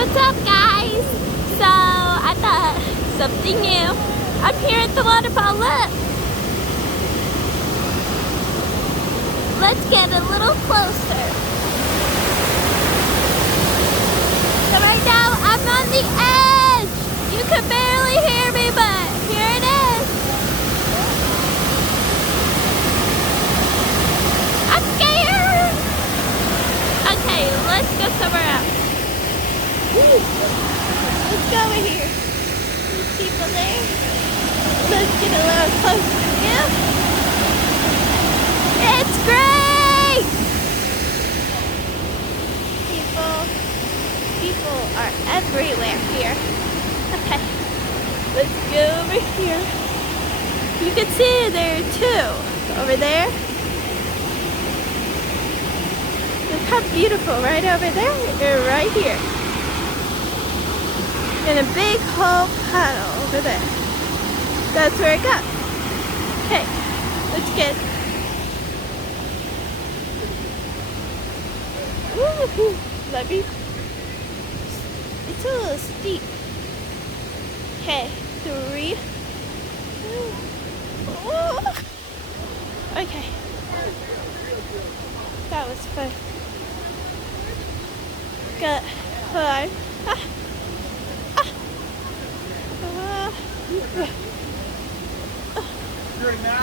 What's up, guys? So, I thought something new. I'm here at the waterfall. Look! Let's get a little closer. So right now, I'm on the edge. You can barely hear me, but here it is. I'm scared. Okay, let's go somewhere else. Let's go over here. There's people there. Let's get a little closer. Yeah. It's great! People are everywhere here. Okay, let's go over here. You can see there too. Over there. Look how beautiful, right over there and right here. And a big whole puddle over there. That's where it goes. Okay, let's get. Woo-hoo. Let me. It's a little steep. Okay, 3. Oh. Okay. That was fun. Got climb.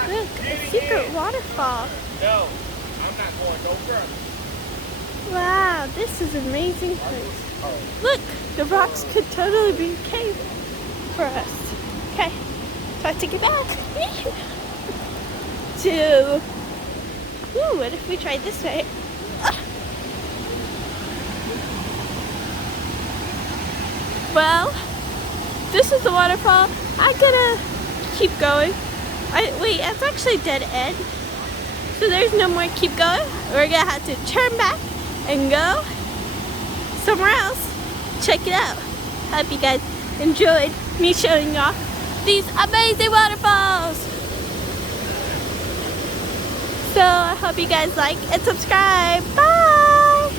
Look, a secret waterfall. No, I'm not going no further. Wow, this is an amazing place. Look, the rocks could totally be a cave for us. Okay, so I take it back. Ooh, what if we tried this way? Well, this is the waterfall. I'm gonna keep going. Wait, it's actually dead end. So there's no more keep going. We're gonna have to turn back and go somewhere else. Check it out. Hope you guys enjoyed me showing off these amazing waterfalls. So I hope you guys like and subscribe. Bye!